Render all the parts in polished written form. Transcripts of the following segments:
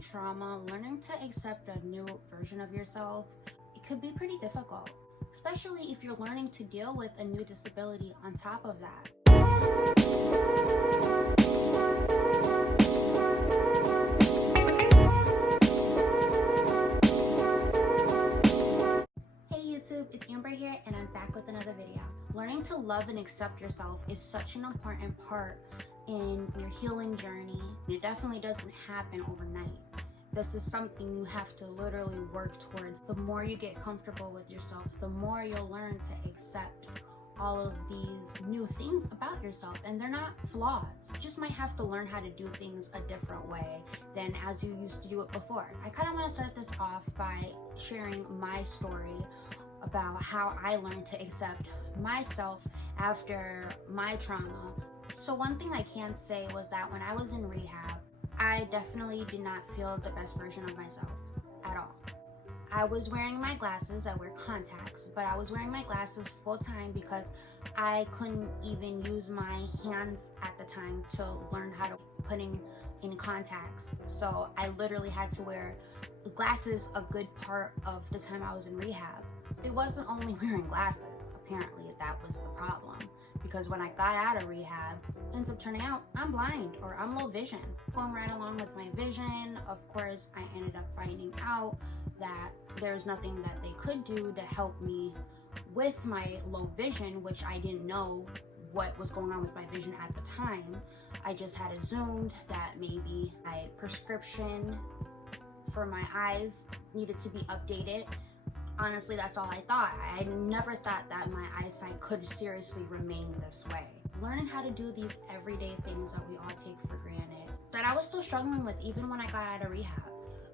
trauma, learning to accept a new version of yourself, it could be pretty difficult, especially if you're learning to deal with a new disability on top of that. Hey YouTube, it's Amber here and I'm back with another video. Learning to love and accept yourself is such an important part in your healing journey. It definitely doesn't happen overnight. This is something you have to literally work towards. The more you get comfortable with yourself, the more you'll learn to accept all of these new things about yourself, and they're not flaws. You just might have to learn how to do things a different way than as you used to do it before. I kind of want to start this off by sharing my story about how I learned to accept myself after my trauma. So one thing I can say was that when I was in rehab, I definitely did not feel the best version of myself at all. I was wearing my glasses, I wear contacts, but I was wearing my glasses full time because I couldn't even use my hands at the time to learn how to put in contacts. So I literally had to wear glasses a good part of the time I was in rehab. It wasn't only wearing glasses, apparently that was the problem. Because when I got out of rehab, it ends up turning out I'm blind or I'm low vision. Going right along with my vision, of course, I ended up finding out that there's nothing that they could do to help me with my low vision, which I didn't know what was going on with my vision at the time. I just had assumed that maybe my prescription for my eyes needed to be updated. Honestly, that's all I thought. I never thought that my eyesight could seriously remain this way. Learning how to do these everyday things that we all take for granted, that I was still struggling with even when I got out of rehab.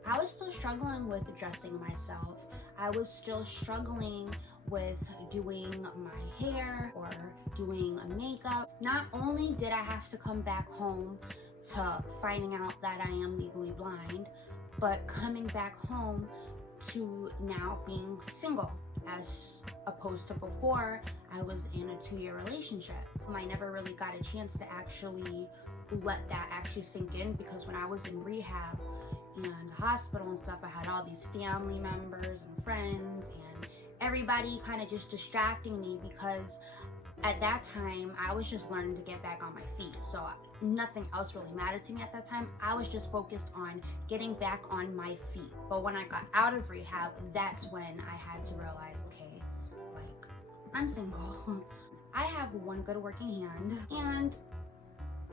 I was still struggling with dressing myself. I was still struggling with doing my hair or doing makeup. Not only did I have to come back home to finding out that I am legally blind, but coming back home to now being single, as opposed to before I was in a 2-year relationship. I never really got a chance to actually let that actually sink in, because when I was in rehab and hospital and stuff, I had all these family members and friends and everybody kind of just distracting me, because at that time I was just learning to get back on my feet. So nothing else really mattered to me at that time. I was just focused on getting back on my feet. But when I got out of rehab, that's when I had to realize, okay, like, I'm single. I have one good working hand and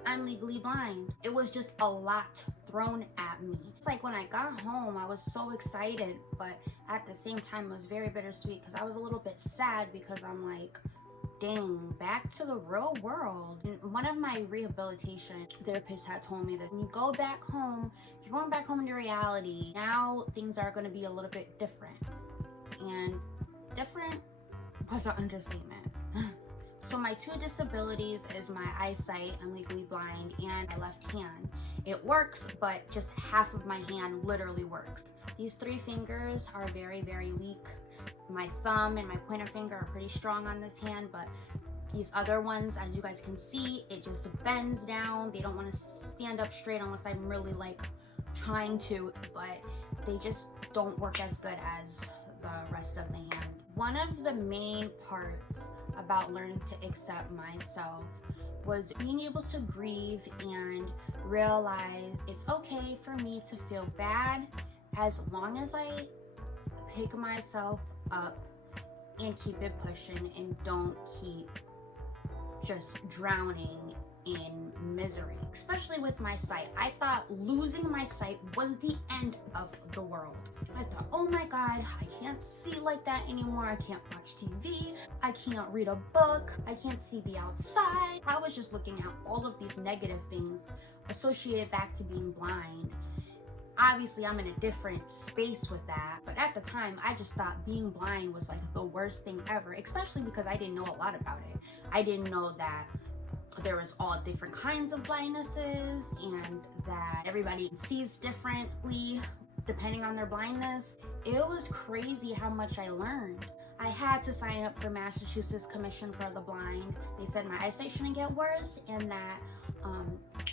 I'm legally blind. It was just a lot thrown at me. It's like when I got home, I was so excited, but at the same time, it was very bittersweet because I was a little bit sad, because I'm like, dang, back to the real world. And one of my rehabilitation therapists had told me that when you go back home, if you're going back home into reality, now things are going to be a little bit different. And different was an understatement. So my two disabilities is my eyesight, I'm legally blind, and my left hand. It works, but just half of my hand literally works. These 3 fingers are very, very weak. My thumb and my pointer finger are pretty strong on this hand, but these other ones, as you guys can see, it just bends down. They don't want to stand up straight unless I'm really like trying to, but they just don't work as good as the rest of the hand. One of the main parts about learning to accept myself was being able to grieve and realize it's okay for me to feel bad as long as I pick myself up and keep it pushing and don't keep just drowning in misery. Especially with my sight. I thought losing my sight was the end of the world. I thought, oh my God, I can't see like that anymore. I can't watch TV. I can't read a book. I can't see the outside. I was just looking at all of these negative things associated back to being blind. Obviously, I'm in a different space with that, but at the time, I just thought being blind was like the worst thing ever, especially because I didn't know a lot about it. I didn't know that there was all different kinds of blindnesses and that everybody sees differently depending on their blindness. It was crazy how much I learned. I had to sign up for Massachusetts Commission for the Blind. They said my eyesight shouldn't get worse and that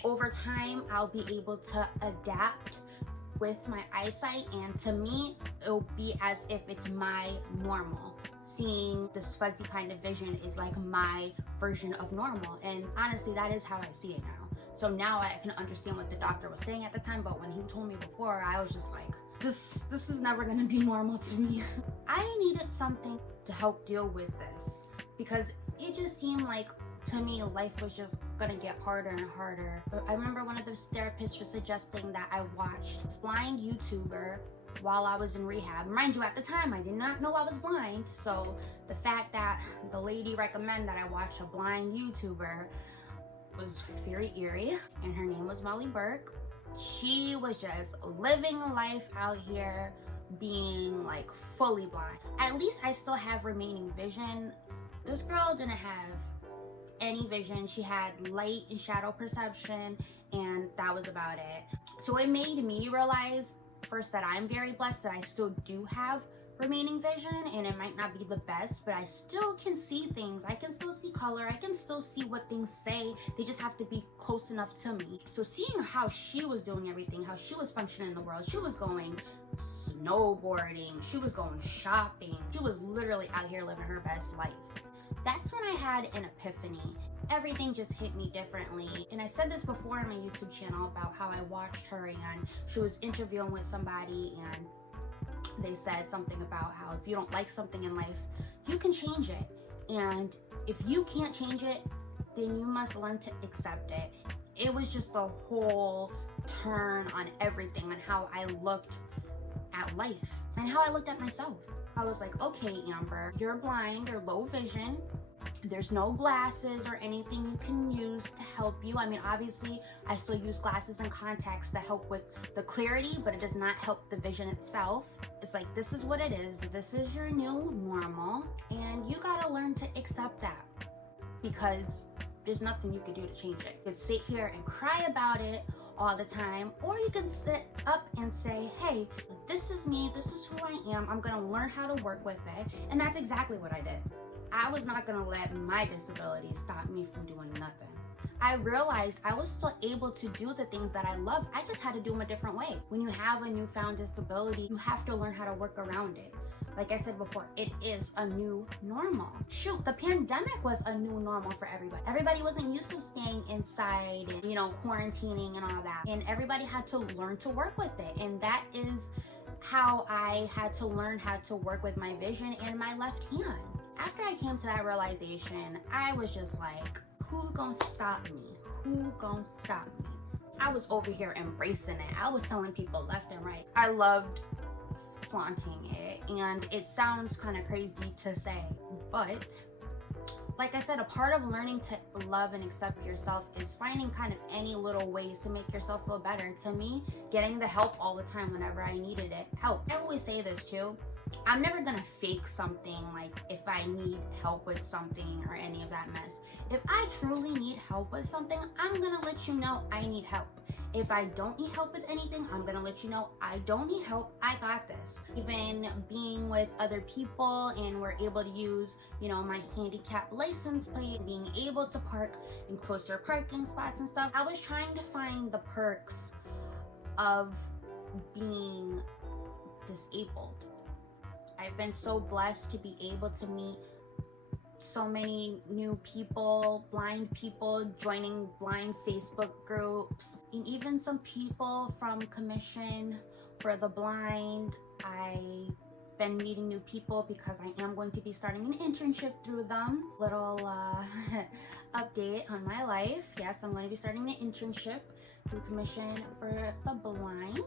over time I'll be able to adapt with my eyesight, and to me it'll be as if it's my normal. Seeing this fuzzy kind of vision is like my version of normal, and honestly that is how I see it now. So now I can understand what the doctor was saying at the time, but when he told me before, I was just like, this is never gonna be normal to me. I needed something to help deal with this, because it just seemed like, to me, life was just gonna get harder and harder. I remember one of those therapists was suggesting that I watched this blind YouTuber while I was in rehab. Mind you, at the time, I did not know I was blind, so the fact that the lady recommended that I watch a blind YouTuber was very eerie, and her name was Molly Burke. She was just living life out here, being like fully blind. At least I still have remaining vision. This girl didn't have any vision. She had light and shadow perception, and that was about it. So it made me realize first that I'm very blessed that I still do have remaining vision, and it might not be the best, but I still can see things. I can still see color. I can still see what things say. They just have to be close enough to me. So seeing how she was doing everything, how she was functioning in the world, she was going snowboarding, she was going shopping, she was literally out here living her best life. That's when I had an epiphany. Everything just hit me differently. And I said this before on my YouTube channel about how I watched her, and she was interviewing with somebody, and they said something about how if you don't like something in life, you can change it. And if you can't change it, then you must learn to accept it. It was just a whole turn on everything, on how I looked at life and how I looked at myself. I was like, okay, Amber, you're blind or low vision. There's no glasses or anything you can use to help you. I mean, obviously, I still use glasses and contacts to help with the clarity, but it does not help the vision itself. It's like, this is what it is. This is your new normal, and you gotta learn to accept that, because there's nothing you can do to change it. You could sit here and cry about it all the time, or you can sit up and say, hey, this is me, this is who I am, I'm gonna learn how to work with it. And that's exactly what I did. I was not gonna let my disability stop me from doing nothing. I realized I was still able to do the things that I love. I just had to do them a different way. When you have a newfound disability, you have to learn how to work around it. Like I said before, it is a new normal. Shoot, the pandemic was a new normal for everybody. Everybody wasn't used to staying inside and, quarantining and all that. And everybody had to learn to work with it. And that is how I had to learn how to work with my vision and my left hand. After I came to that realization, I was just like, who gonna stop me? Who gonna stop me? I was over here embracing it. I was telling people left and right. I loved flaunting it, and it sounds kind of crazy to say, but like I said, a part of learning to love and accept yourself is finding kind of any little ways to make yourself feel better. To me, getting the help all the time whenever I needed it helped. I always say this too, I'm never gonna fake something, like if I need help with something or any of that mess. If I truly need help with something, I'm gonna let you know I need help. If I don't need help with anything, I'm gonna let you know I don't need help, I got this. Even being with other people and we're able to use, my handicap license plate, being able to park in closer parking spots and stuff, I was trying to find the perks of being disabled. I've been so blessed to be able to meet so many new people, blind people, joining blind Facebook groups, and even some people from Commission for the Blind. I've been meeting new people because I am going to be starting an internship through them. Little update on my life. Yes, I'm going to be starting an internship through Commission for the Blind.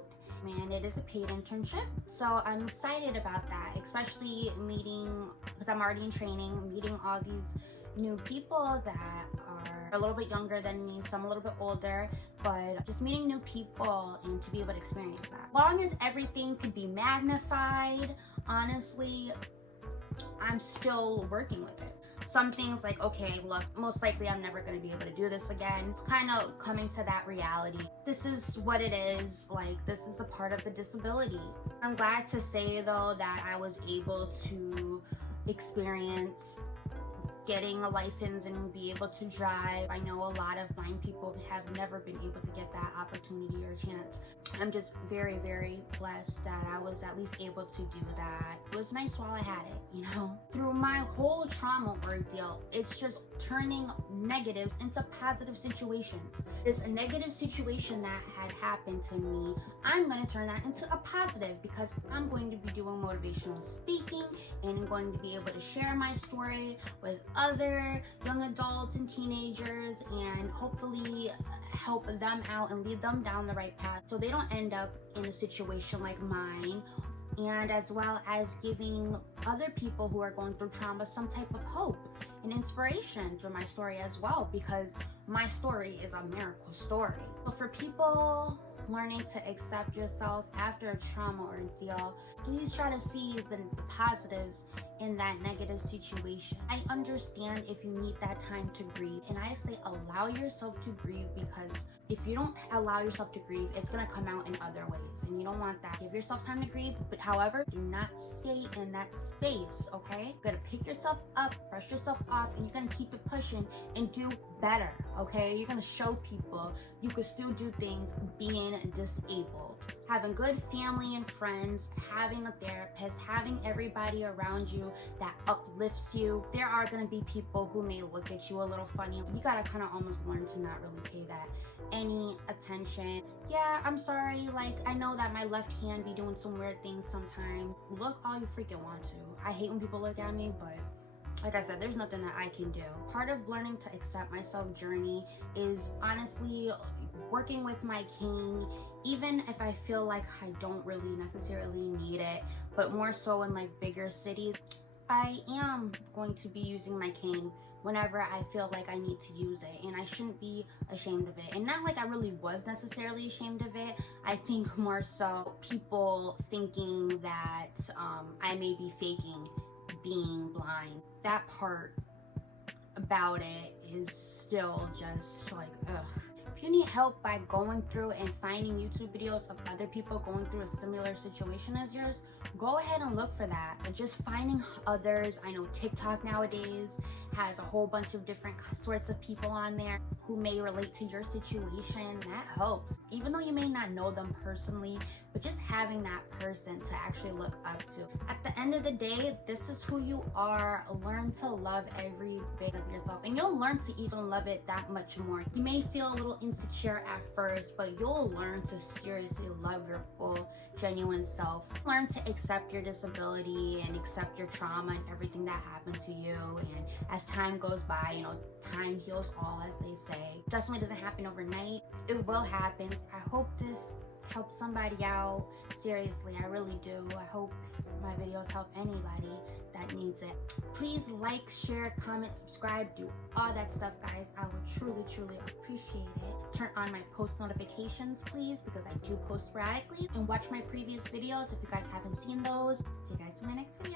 And it is a paid internship, so I'm excited about that, especially meeting, because I'm already in training, meeting all these new people that are a little bit younger than me, some a little bit older, but just meeting new people and to be able to experience that. As long as everything could be magnified, honestly, I'm still working with it. Some things like, okay, look, most likely I'm never going to be able to do this again. Kind of coming to that reality. This is what it is. Like, this is a part of the disability. I'm glad to say, though, that I was able to experience getting a license and be able to drive. I know a lot of blind people have never been able to get that opportunity or chance. I'm just very, very blessed that I was at least able to do that. It was nice while I had it, you know? Through my whole trauma ordeal, it's just turning negatives into positive situations. This a negative situation that had happened to me, I'm going to turn that into a positive because I'm going to be doing motivational speaking and I'm going to be able to share my story with other young adults and teenagers and hopefully help them out and lead them down the right path so they don't end up in a situation like mine, and as well as giving other people who are going through trauma some type of hope and inspiration through my story as well, because my story is a miracle story. So for people learning to accept yourself after a trauma ordeal, please try to see the positives in that negative situation. I understand if you need that time to grieve, and I say allow yourself to grieve, because if you don't allow yourself to grieve, it's going to come out in other ways, and you don't want that. Give yourself time to grieve, but however, do not stay in that space, okay? You're going to pick yourself up, brush yourself off, and you're going to keep it pushing and do better, okay? You're going to show people you can still do things being disabled. Having good family and friends, having a therapist, having everybody around you that uplifts you. There are going to be people who may look at you a little funny. You got to kind of almost learn to not really pay that any attention. Yeah, I'm sorry, like I know that my left hand be doing some weird things sometimes. Look all you freaking want to. I hate when people look at me, but like I said, there's nothing that I can do. Part of learning to accept myself journey is honestly working with my cane, even if I feel like I don't really necessarily need it, but more so in like bigger cities. I am going to be using my cane whenever I feel like I need to use it, and I shouldn't be ashamed of it. And not like I really was necessarily ashamed of it. I think more so people thinking that I may be faking being blind. That part about it is still just like, ugh. If you need help by going through and finding YouTube videos of other people going through a similar situation as yours, go ahead and look for that. And just finding others. I know TikTok nowadays has a whole bunch of different sorts of people on there who may relate to your situation. That helps. Even though you may not know them personally, but just having that person to actually look up to. At the end of the day, this is who you are. Learn to love every bit of yourself, and you'll learn to even love it that much more. You may feel a little insecure at first, but you'll learn to seriously love your full, genuine self. Learn to accept your disability and accept your trauma and everything that happened to you. And as time goes by, you know, time heals all, as they say. Definitely doesn't happen overnight. It will happen. I hope this help somebody out. Seriously, I really do. I hope my videos help anybody that needs it. Please like, share, comment, subscribe, do all that stuff, guys. I would truly, truly appreciate it. Turn on my post notifications, please, because I do post sporadically. And watch my previous videos if you guys haven't seen those. See you guys in my next video.